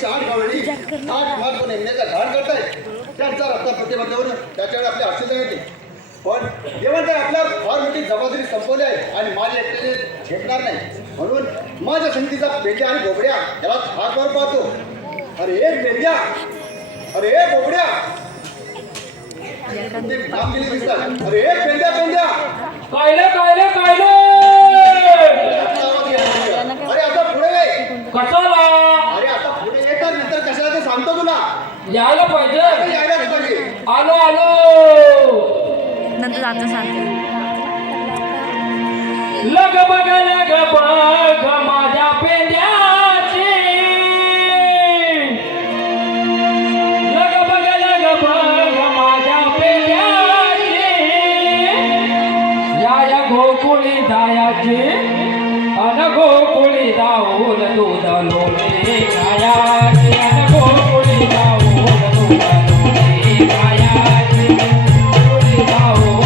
शाण गावळी आठ मार्ग नेमण्याचा घाण करतायत त्यांचा रस्ता प्रतिबद्धवर त्याच्याकडे आपले आशीर्वाद येते पण जेव्हा तर आपल्यावर फार मोठी जबाबदारी संपवली आहे आणि माझे एकट्याने झेपणार नाही म्हणून माझ्या समितीचा पेंड्या आणि बोबड्या त्याला हातवर पाहतो अरे एक पेंड्या अरे एक बोबड्या नाम दिले दिसतात अरे एक पेंड्या पेंड्या कायले कायले कायले अरे आता पुढे ये कशाला अरे आता पुढे ये तर नंतर कशाला ते सांगतो तुला यायला पाहिजे यायला पाहिजे आलो आलो नंतर जायचं सांगते लग बग माझ्या पेंड्याची लग बग माझ्या पेंड्याची या गोकुळी जायाची अन गोकुळी जाऊन दूध लोणे गायाची अन गोकुळी जाऊन दूध लोणे गायाची गोकुळी जाऊन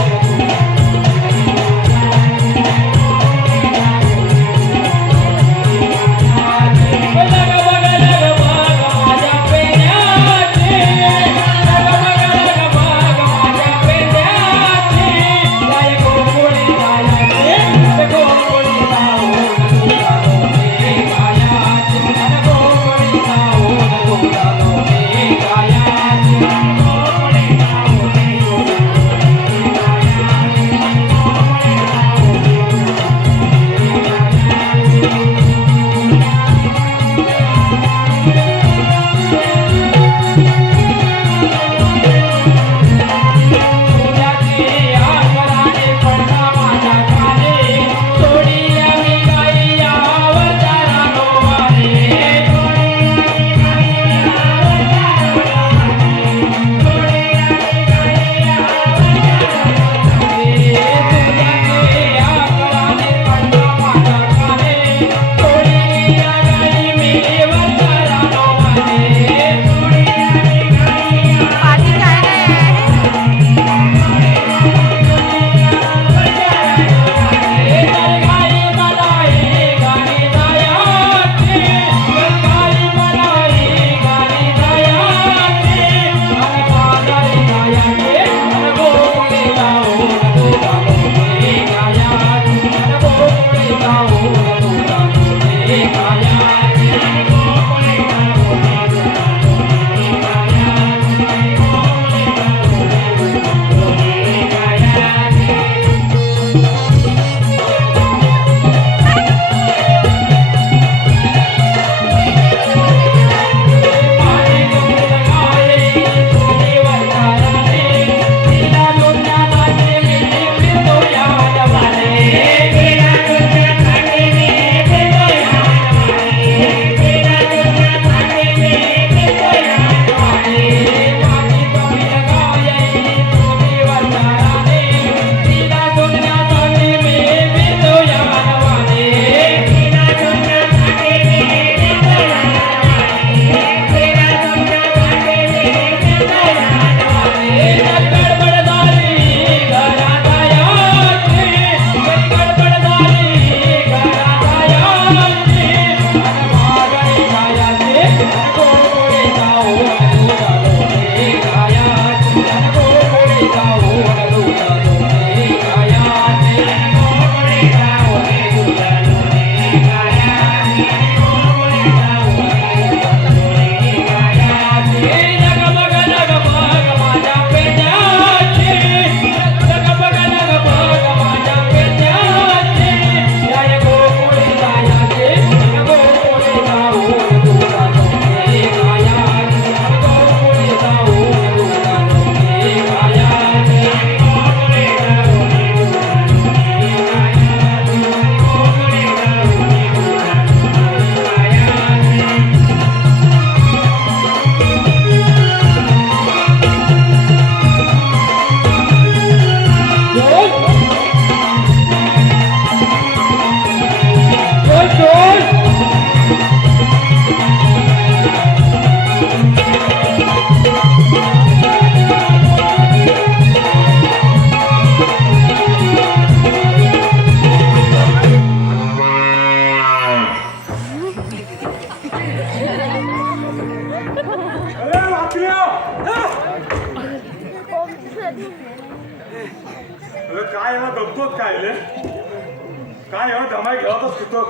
काय हो धमाय घेतच तिथं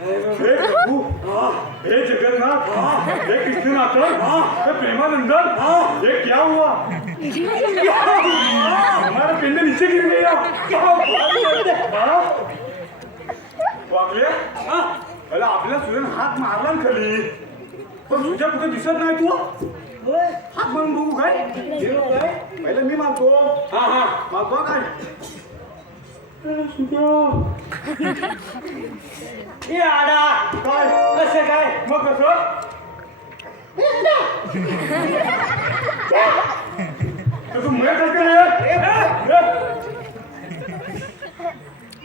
हे प्रभू हे जगन्नाथ हे कृष्णनाथ हे प्रेमानंद ये क्या हुआ हमारा पिंड नीचे गिर गया वागले अरे आपल्या सूर्यन हात मारला ना खाली पण तुझ्या कुठे दिसत नाही तू हात म्हणून बघू काय पहिलं मी मागतो हा मागतो काय ए आडा काय कसं काय मग कसं तू मग कसं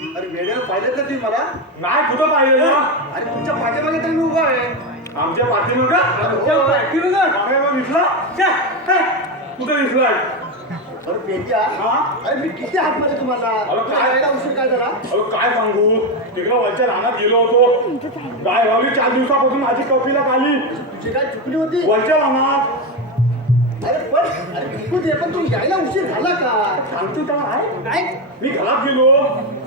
अरे वेळेवर पाहिलं तर तुम्ही मला नाही कुठं पाहिलं अरे तुमच्या पाठीमागे तर मी उभा आहे आमच्या पाठीमागं दिसला कुठं दिसलाय अरे पेट्या हा? अरे मी किती हात मारले तुम्हाला अरे काय? यायला उशीर काय झाला अहो काय सांगू तिकडं वरच्या रानात गेलो होतो गाय गावली 4 दिवसापासून माझी कपिला खाली तुझी काय चुकली होती वरच्या रानात अरे बिलकुल ते पण तू यायला उशीर झाला का सांगतो त्याला काय मी घरात गेलो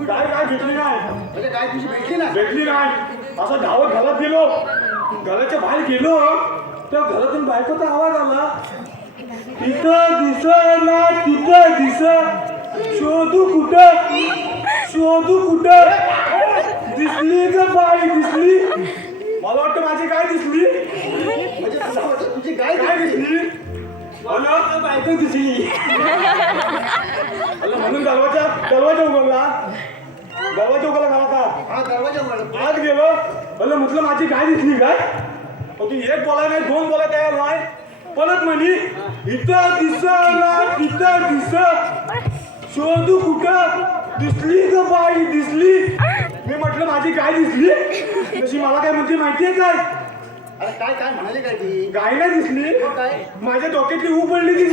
काय भेटली नाही म्हणजे काय तुझी भेटली ना भेटली नाही असं धावत घरात गेलो घराच्या बाहेर गेलो त्या घरातून बायकोचा आवाज आला तिथं दिस शोधू कुठं दिसली का बाई दिसली मला वाटतं माझी काय दिसली म्हणजे तुला वाटतं तुझी गाय काय दिसली बायको दिसली म्हणून दरवाजा उघडला घराचा हा दरवाजा उघडला आत गेलो म्हटलं माझी गाय दिसली काय ती एक बोलाय नाही 2 बोलाय तयार नाही परत म्हणी इथं दिस शोधू कुठं दिसली का बाई दिसली मी म्हटलं माझी गाय दिसली तशी मला काय म्हणते माहितीये काय अरे काय म्हणाले काय ती गाय नाही दिसली काय माझ्या डोक्यातली ऊ पडली ती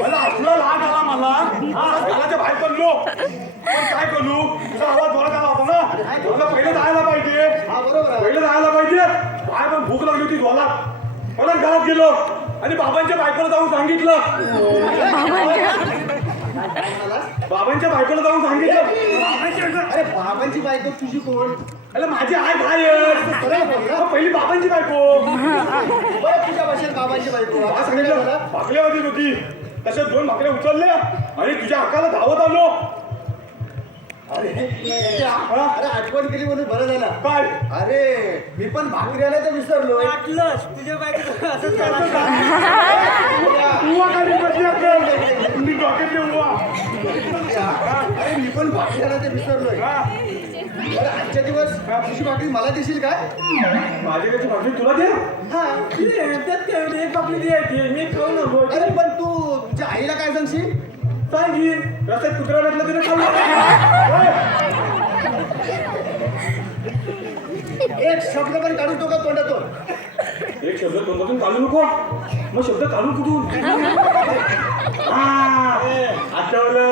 मला असला राग आला मला घराच्या बाहेर पडलो पण काय करू तुझा आवाज जोरात आला होता ना मला पहिलं जायला पाहिजे हा बरोबर आहे पहिलं जायला पाहिजे बाहेर पण भूक लागली होती जोरात मला घरात गेलो आणि बाबांच्या बायकोला जाऊन सांगितलं बाबांच्या बायकोला जाऊन सांगितलं अरे बाबांची बायको तुझी कोण अरे माझी आई बाहेर सरळ बोल ना. पहिली बाबांची बायको बरं तुझ्या भाषेत बाबांची बायको काय आता सांगितलं मला भाकल्यावरती होती तशाच 2 भाकऱ्या उचलल्या आणि तुझ्या हक्काला धावत आलो अरे आठवण केली म्हणून बरं झालं काय अरे मी पण भाकरी आला तर विसरलो वाटलंच तुझ्या बायको असंच झालं उवा काय कशी असेल मी डोक्यातले उवा अरे मी पण भाकरी आला तर विसरलोय बरं आजच्या दिवस तुझी भाकरी मला देशील काय माझी कशी भाकरी तुला दे हा त्यात काय एक बापली द्यायची मी खाऊ नको अरे पण तू तुझ्या आईला काय सांगशील सांगीन रस्त्यात कुत्रा भेटला तिने खाल्लं एक शब्द पण काढू तो का तोंडातून एक शब्द तोंडातून काढू नको मग शब्द काढून कुठून आठवलं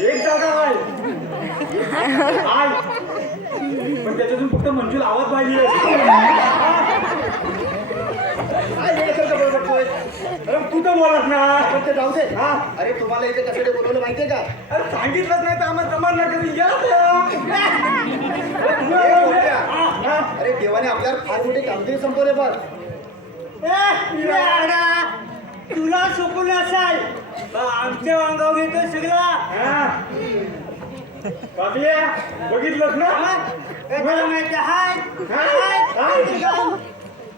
एक जागा आहे पण त्याच्यातून फक्त मंजूला आवाज पाहिजे काय वेळेसारखं बरोबर अरे तू तर बोलत ना पण ते जाऊ दे हा. अरे तुम्हाला इथे कशाने बोलवलं माहितीये का अरे सांगितलंच नाही तर आम्हाला जमा ना कधी या अरे देवाने आपल्यावर फार मोठी कामगिरी संपवले बघ तुला सुकून असाल आमच्या अंगावर येतो सगळा बघितलंच ना मला माहिती हाय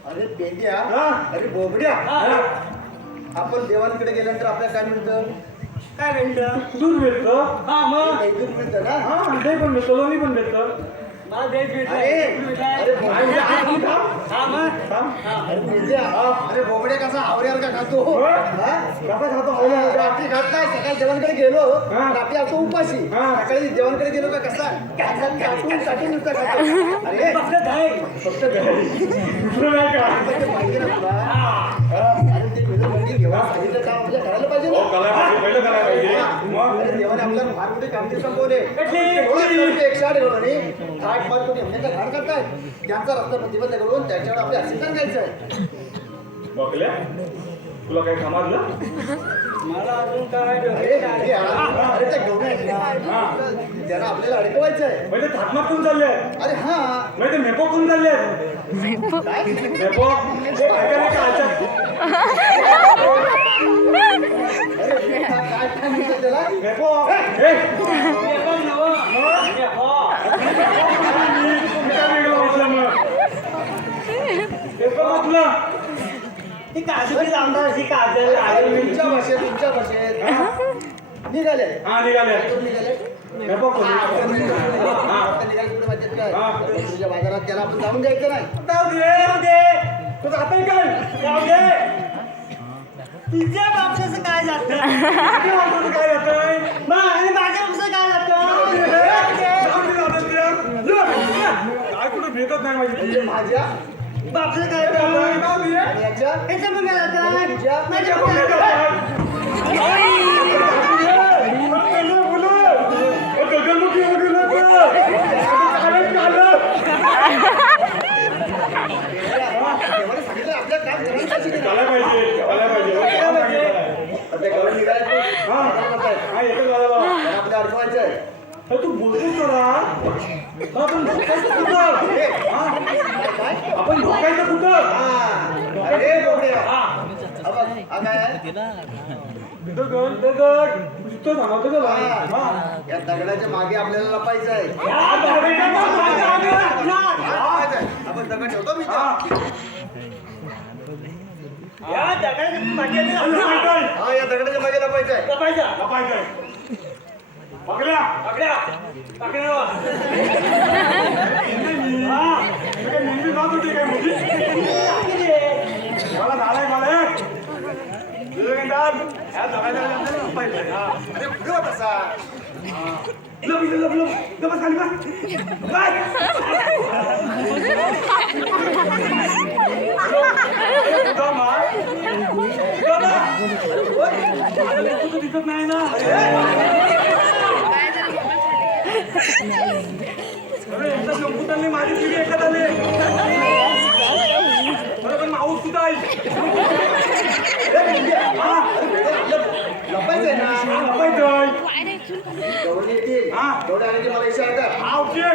अरे पेंड्या हा. अरे बोबड्या आपण देवांकडे गेल्यानंतर आपल्याला काय मिळतं काय म्हणतं दूध भेटतं हा मग काही दूध मिळतं ना हा दही पण भेटतं लोणी पण भेटतं मला देश अरे अरे बोबड्या हा मग अरे पेंड्या अरे बोबड्या कसा हावऱ्यावर का खातो होय. हा? कसा खातो रात्री खात नाही सकाळी देवांकडे गेलो हा. रात्री असतो उपाशी हा. सकाळी देवांकडे गेलो का कसा चाटून नुसता खातो अरे फक्त दही फक्त घरी. दुसरं नाही का पण ते पाहिजे ना तुला अरे ते पहिलं म्हणजे देवाला सांगितलं काम आपल्या करायला पाहिजे हो, ना करायला पाहिजे, पहिलं करायला पाहिजे. मग? अरे देवाने आपल्याला फार मोठे कामगिरी संपवले कुठली? एक शाळ ठेवलं थाट मार कोणी हमल्याचा घाण करतायत त्यांचा रस्ता प्रतिबंध करून त्याच्यावर आपले आशीर्वाद घ्यायचं आहे बघल्या तुला काय समजलं मला अजून काय अरे त्या घेऊन आहे. त्याला आपल्याला अडकवायचं आहे. म्हणजे थाटमाट करून चालले अरे हा म्हणजे मेपो करून चालले काय मेपो ऐकायला का अच्छा काय काय म्हणतात त्याला मेपो ती काजूची लावणार अशी काजल तुमच्या भाषेत निघाले हा निघाले कुठून निघाले मेपो आता निघाले कुठे माहितीत काय तुझ्या बाजारात त्याला आपण जाऊन द्यायचं नाही जाऊ दे तुझं आता काय जाऊ दे तुझ्या बापसाचं काय जातं काय जातंय आणि माझ्या बापसाचं काय जातं काय कुठं भेटत नाही माझी माझ्या बापसाचं काय जातं आणि याच्या याचं पण काय जातं तुझ्या माझ्या पण काय जातं देवाने सांगितलं आपल्या काम करायला आपल्या अडकवायचं आहे तू बोलतोस जरा आपण झोकायचं कुठं आपण झोकायचं कुठं अरे बोबड्या. हा बघ, हा काय आहे? नुसतं सांगतो का या दगडाच्या मागे आपल्याला लपायचं आहे आपण दगड ठेवतो मी इथे. या दगडाच्या मागे हा या दगडाच्या मागे लपायचं आहे पकड्या नेहमी जात होती काय मुली मला झालाय मला अरे पुढे होत असा दिसत नाही ना एकदा संपुटांनी माझी पिढी एकत आली बरोबर माऊस सुद्धा आहे लपायचं आहे ना जवळ येतील तेवढ्या आले की मला इशारा कर ओके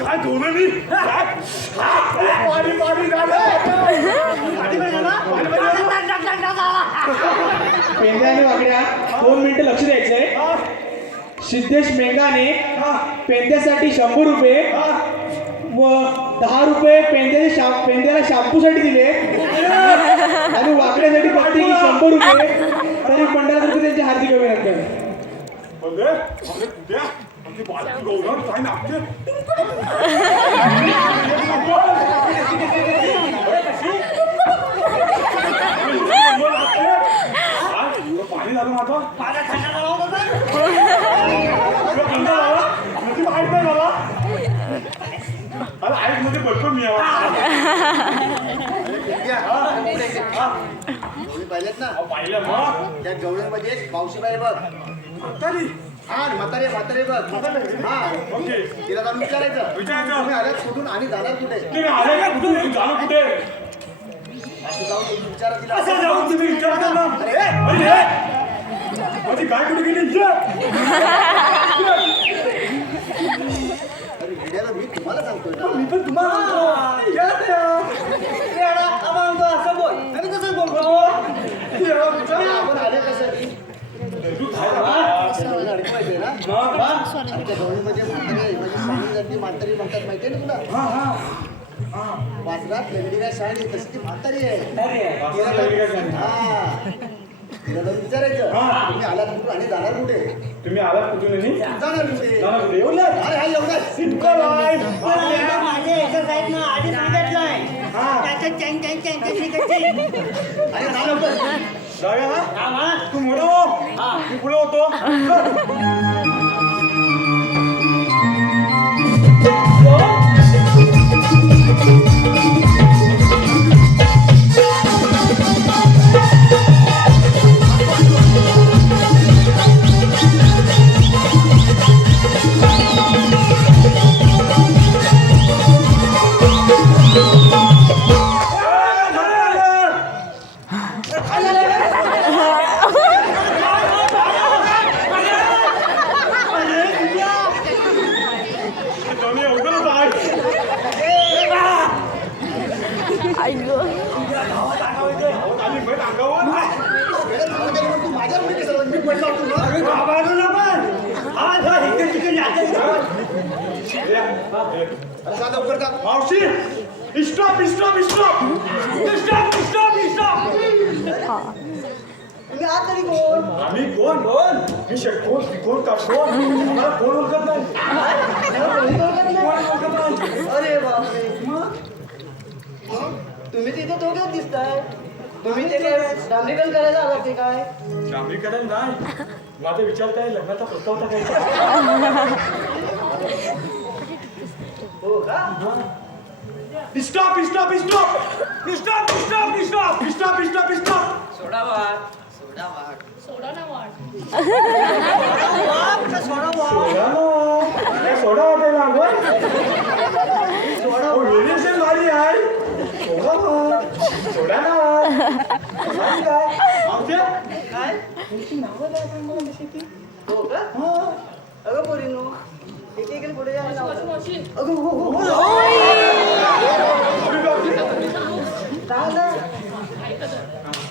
काय धोरण पेंद्या आणि वाकड्या 2 मिनिटं लक्ष द्यायचंय. सिद्धेश मेंगाने पेंद्यासाठी 100 रुपये व 10 रुपये पेंद्याला शॅम्पूसाठी दिले आणि वाकड्यासाठी प्रत्येकी 100 रुपये तरी 15 रुपये त्यांची हार्दिक अभिनंदन. काय नागते पाणी झालं माझं माझा थंडा झाला होता माहित नाही मला अरे आईक मध्ये बसतो मी तुम्ही पाहिलेत ना पाहिलं मग त्या गवळीमध्ये एक मावशीबाई बघ हा म्हातारे बघ हा ओके तिला जाऊन विचारायचं तुम्ही आल्यात कुठून आणि जाणार कुठे तुम्ही आले का कुठून झालं कुठे असं जाऊन तुम्ही विचारा तिला असं जाऊन तुम्ही विचारता ना अरे माझी गाय कुठे गेली अरे विड्याला मी तुम्हाला सांगतोय ना मी पण तुम्हाला असं बोल आम्ही तसंच बोलतो आपण आले कशासाठी अडकवायचंय ना आमच्या गवळीमध्ये म्हातारी माझी स्वामी गर्दी म्हातारी म्हणतात माहितीये ना तुला वासरात वेगवेगळ्या शाळेत तशी ती म्हातारी आहे अरे वासरात वेगवेगळ्या शाळेत. हा. तिला जाऊन विचारायचं हा. तुम्ही आलात कुठून आणि जाणार कुठे तुम्ही आलात कुठून आणि जाणार कुठे जाणार कुठे? एवढं अरे हा एवढाच सिंपल आहे माझ्या याच्या साईडनं आधी सांगितलंय त्याचं चॅन शिकायची अरे जा लवकर. जाऊया ना तू मोठा हो तू पुढे होतो कमी अवघडच आहे आली माहित अंगावर तू माझ्या मुली कसं मी पैसा वाटतो ना बाजूला पण आज इकडे तिकडे अरे जा लवकर जा मावशी स्टॉप स्टॉप स्टॉप तुम्ही आत तरी कोण आम्ही कोण मी कोण कोण का कोण मला कोण ओळखत नाही अरे बापरे तुम्ही तिथे दोघेच दिसताय तुम्ही ते काय डांबरीकरण करायला आलात ते काय डांबरीकरण नाही माझा विचार काय लग्नाचा प्रस्ताव टाकायचा हो का stop stop stop stop stop stop stop stop stop सोडा वाटायला व्हेरिएशन भारी आहे सोडा ना काय हो का अगं पोरीनो एक एक पुढे जा नाव. अगं हो हो हो सांग ना.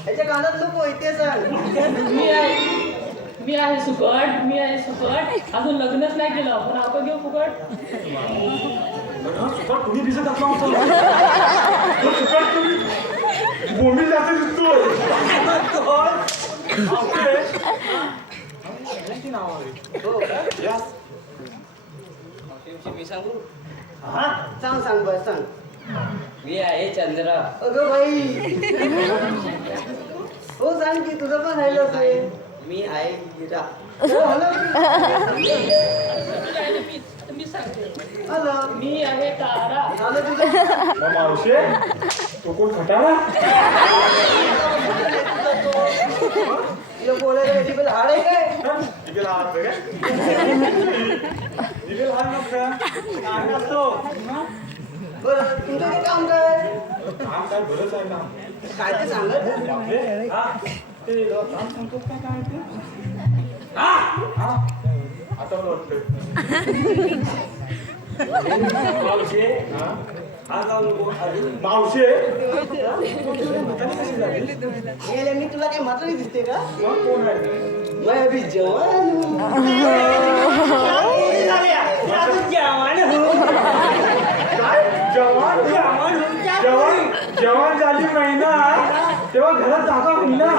याच्या कानात नको इथे सांग मी आहे सुकट अजून लग्नच नाही केलं पण आपण घेऊ फुकट सुकट तुम्ही दिसत असला सुकट तुम्ही बोंबी जाते दिसतो मी सांगू हा सांग सांग बस सांग मी आहे चंद्र अगं बाई हो सांग की तुझं पण राहिलं असेल मी आहे हिरा मी सांगते हॅलो मी आहे तारा झालं तुझं मावशे तो कोण खटारा तुला बोलायला याची पण हाड आहे काय इकडे हात बघा इकडे लहान नसतो बरं तुमचं ते काम काय काम काय बरंच आहे ना काय ते सांगत बापरे हा ते काम सांगतो काय ते हा हा आता मला वाटतं मावशे हा मावशे गेले मी तुला काय मात्र दिसते का मग कोण आहे मैं अभी जवान हूँ काय जवान जवान जवान झाली महिना तेव्हा घरात जागा होईना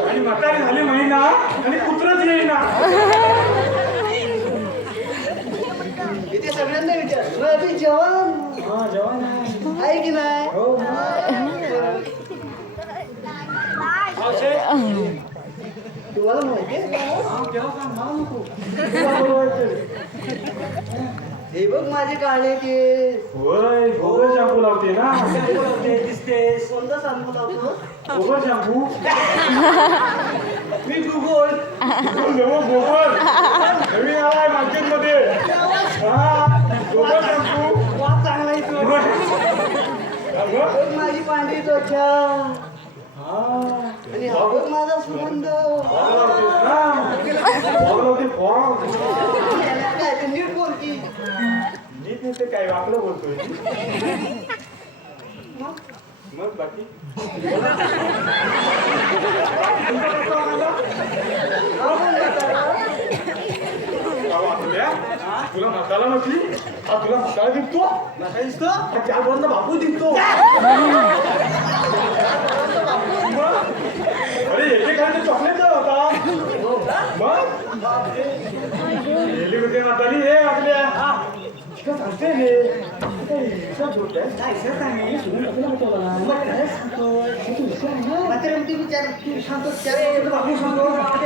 आणि म्हातारी झाली महिना आणि कुत्रच येईना इथे सगळ्यांना विचार मैं अभी जवान हा जवान आहे की नाही हो तुम्हाला माहिती आहे हे बघ माझे काळे केस होय गोबर शॅम्पू लावते ना दिसते कोणता शॅम्पू लावतो गोबर शॅम्पू मी भूगोल गोबर नवीन आलाय मार्केटमध्ये हा गोबर शॅम्पू वाद चांगला येतो अगं बघ माझी पांढरी त्वचा आणि हा बघ माझा सुगंध काय ते नीट बोल की नीट नीट काय वाकलं बोलतोय मग बाकी हा बोल ना जरा. वाकल्या तुला म्हाताला म्हटली हा तुला म्हाताळा दिसतो नका दिसतो हा 4 वर्षाचा बापू दिसतो अरे एकेकाने चॉकलेट दिला होता मग गेली होते म्हाताली हे आपल्या सांगते हे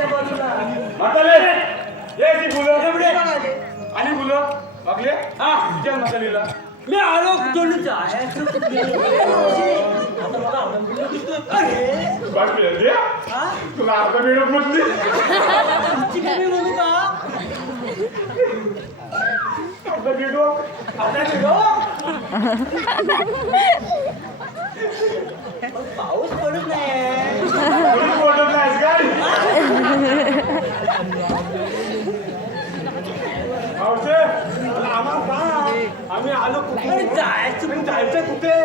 म्हाताले ये ती फुलं आणि फुलं आपले हा विचार म्हातालीला मी आलो कुठून जायचं आता मला आनंद दिसतोय बाकी तुला अर्धा मिळत म्हटली तुमची कमी म्हणू का अर्धा मिळतो आता गेलो पाऊस पडत नाही बोलत नाहीस काय मावशे आम्हाला सांग आम्ही आलो कुठे जायचं पण जायचं कुठे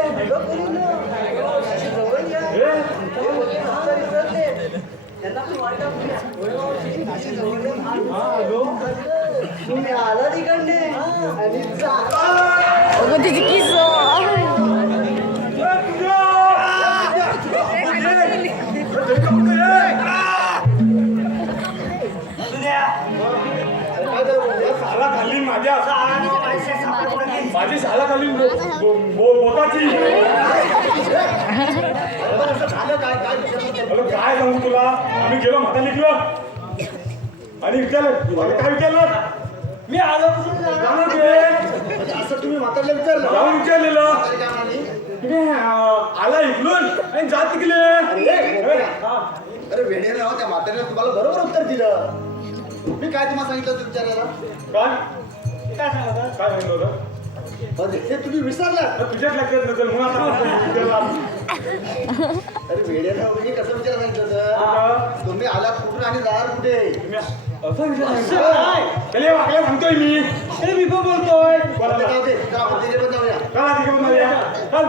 तुम्ही आला तिकडने आणि अगं तिची किस साला खाल्ली माझ्या माझी साला खाल्ली बोटाची काय सांगू तुला आम्ही गेलो म्हाता लिखलो आणि विचारलं काय विचारलं मी आलो कुठून जाणार ते असं तुम्ही म्हातारला विचारलं जाऊन विचारलेलं काय म्हणाली? आला इकडून आणि जात तिकडे अरे वेडे राव त्या म्हातारीला तुम्हाला बरोबर उत्तर दिलं मी काय तुम्हाला सांगितलं होतं विचारायला काय काय सांगितलं होतं हे तुम्ही विसरलात तुझ्याच लक्षात नसेल म्हणून आता अरे वेडे राव मी कसं विचार सांगितलं होतं तुम्ही आलात कुठून आणि जाणार कुठे असं विचार त्याला वाकल्या सांगतोय मी मी पण बोलतोय बरं, जाऊ दे. चला आपण तिथे पण जाऊया चला तिकडे पण जाऊया. चल.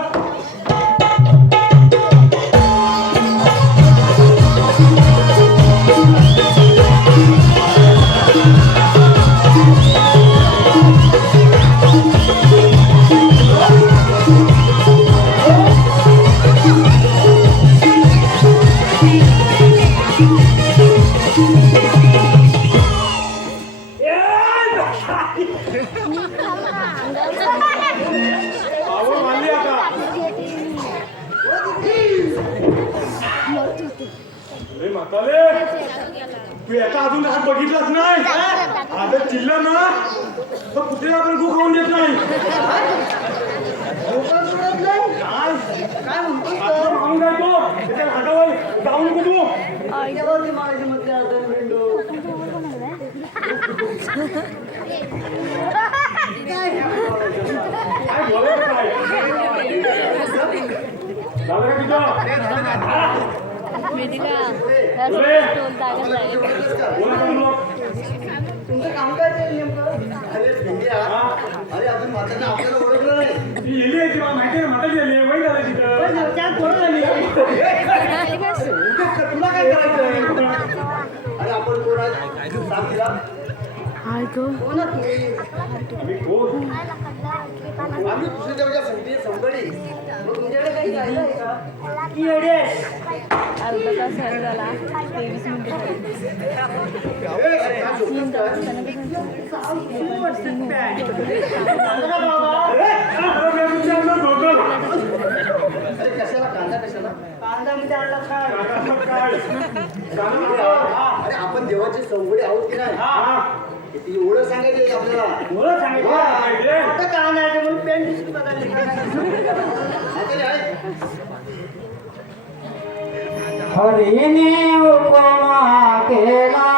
आवड मानली आता अरे म्हाताले तू याचा अजून हात बघितलाच नाही आता चिल्ला ना तर कुत्र्याला पण गु खाऊन देत नाही काय म्हणतो आता मागून जायतो त्याच्या हातावर जाऊन नको तू काय बोलायचं काय झालं का तुझं बोला का मुलं? तुमचं काम काय ते नेमकं अरे भिंग्या अरे अजून म्हातारीला आपल्याला ओळखलं नाही ती येली आहे ती मला माहिती आहे म्हातारी येली आहे वय झालं तिथं त्यात थोडं झाली तुला काय करायचं अरे आपण कोण आहे सांग तिला कोण आम्ही कोण आम्ही दुसऱ्या देवाच्या संगती संगडी मग तुमच्याकडे काही राहिलं आहे का की येडे अर्धा तास झाला 23 मिनिटं अरे कशाला कांदा कशाला कांदा मध्ये आणला काय अरे आपण देवाची संगडी आहोत की नाही ती ओळख सांगायची आपल्याला बोला सांगितलं आता कांदा आहे म्हणून पॅन्ट दिसली बघायला म्हातारी आहे हरीने उपमा केला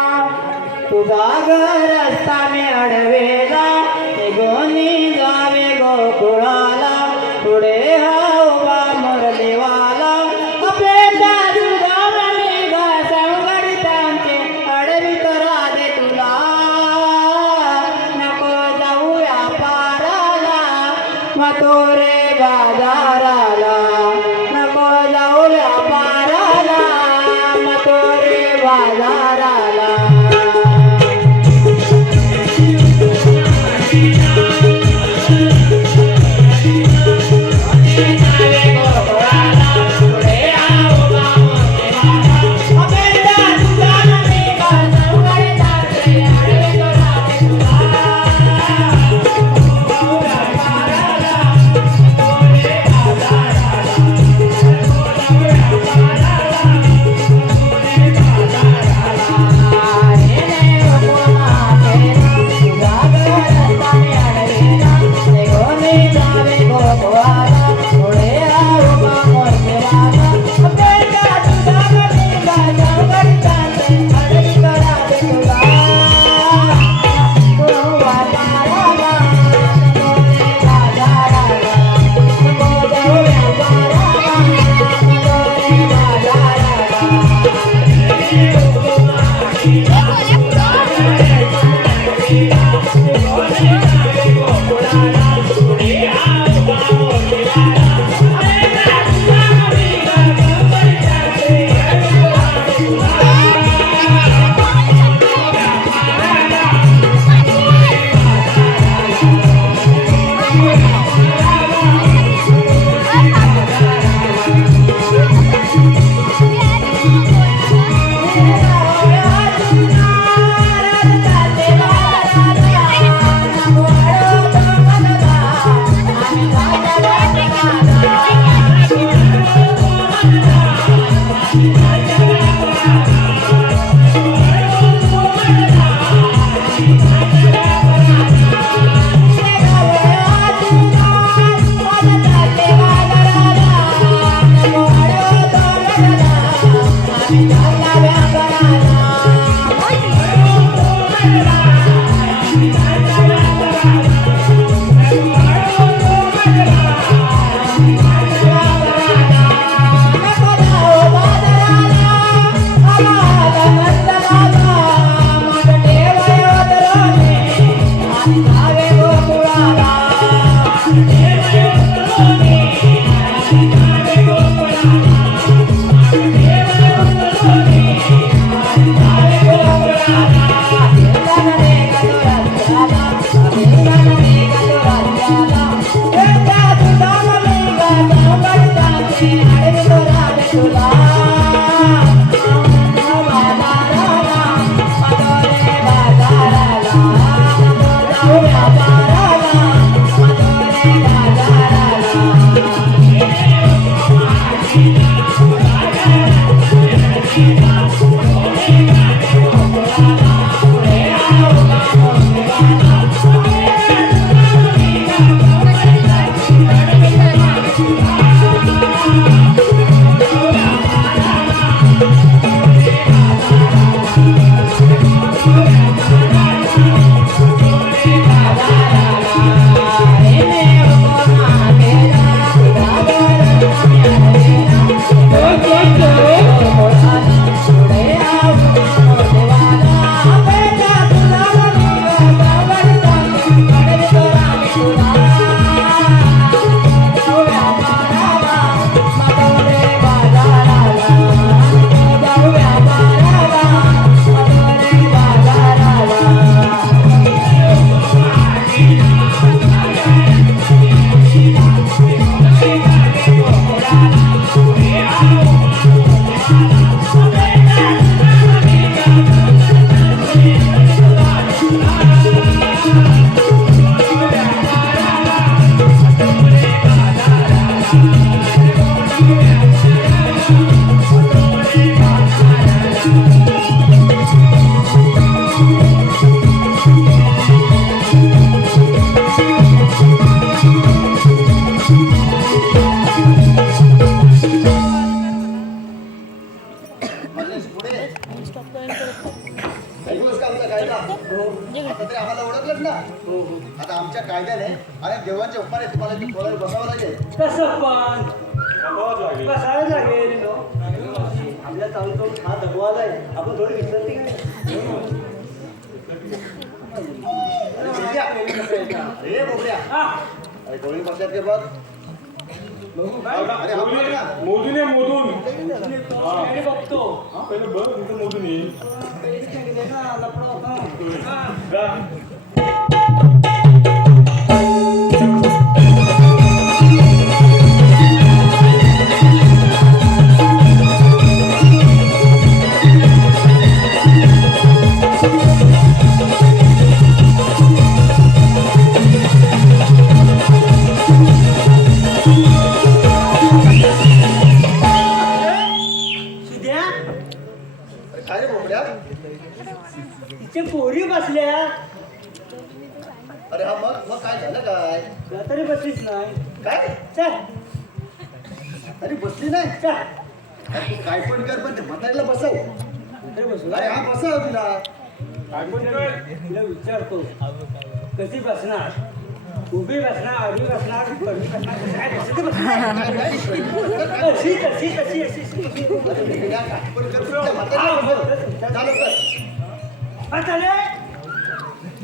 तुझा रस्ता मी अडवेला निघून जावे गोकुळाला पुढे हा उभा मुरलीवाला अपेक्षा सुधावणी संगडितांचे अडवित राधे तुला नको जाऊ व्यापाराला मथुरे बाजाराला नको जाऊ व्यापाराला मथुरे बाजाराला देवाचा कायदा आता तरी आम्हाला ओळखलंच ना आता आमच्या कायद्याने आणि देवाच्या उपमाने तुम्हाला ती पोळ्यावर बसावं लागेल कसं पण बघावंच लागेल. बसायला लागेल आपल्या चालू चालू हा दगवालाय आपण थोडी विसरती अरे बोबड्या हा अरे डोळे बसल्यात ते बघ बघू काय अरे हा बघ ना मोदून ये मोदून मी बघतो हा पहिलं बघ तिथं मोदून ये पहिली सांगितलं ना लफडा होता हा. जा. सुद्या अरे काय रे बोबड्या तिथे पोरी बसल्या अरे हा मग काय झालं काय तुला तरी बसलीच नाही काय चल अरे बसली नाही चल अरे तू काय पण कर पण ते म्हातारीला बसव तरी बसू अरे हा बसव तिला काय पण कर. तिला विचारतो कशी बसणार उभी बसणार आडवी बसणार पडवी बसणार कसं काय बसते अशी कशी कशी अशी अशी काय पण कर पण त्या म्हातारीला बसव. झालं तर हा चाले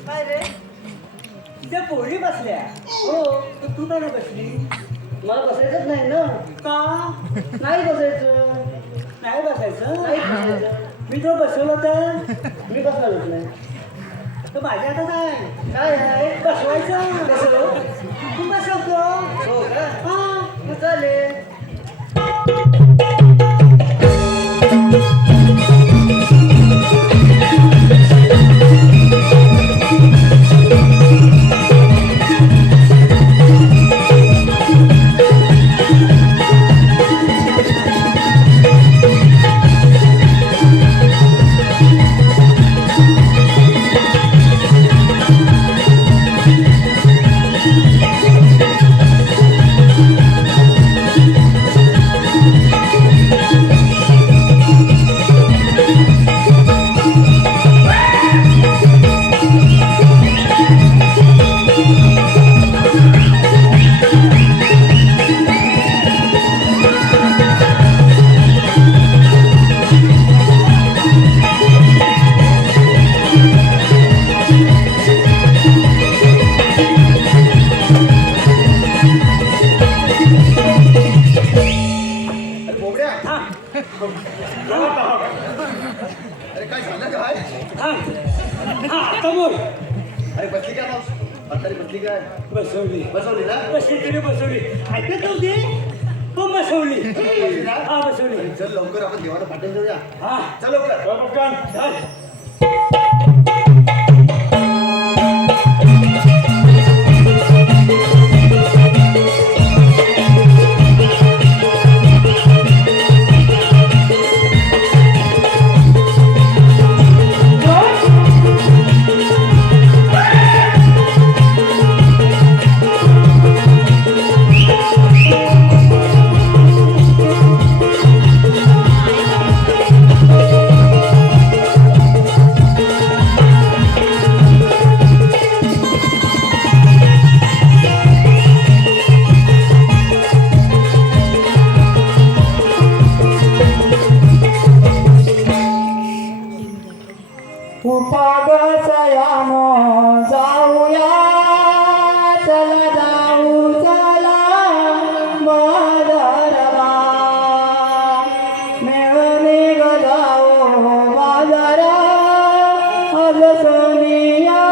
काय रे त्या पोरी बसल्या हो तर तू का नाही बसली मला बसायचंच नाही ना का नाही बसायचं नाही बसायचं नाही बसायचं मी तो बसवलं तर मी बसणारच नाही तर माझ्या हातात आहे काय आहे बसवायचं बसव तू बसवतो हो का हा मग चालेल अरे बोबड्या अरे काय झालं काय हा हा आता बोल अरे बसली काय मग म्हातारी बसली काय बसवली बसवली ना कशी तरी बसवली ऐकत नव्हती पण बसवली बसली ना हा बसवली अरे चल लवकर आपण देवाला पाठवून देऊया हा चल लवकर जा पटकन. चल उपागसयानो जाऊया चला जाऊ चला बाजारला मिळून जाऊ बाजारा आज सोनिया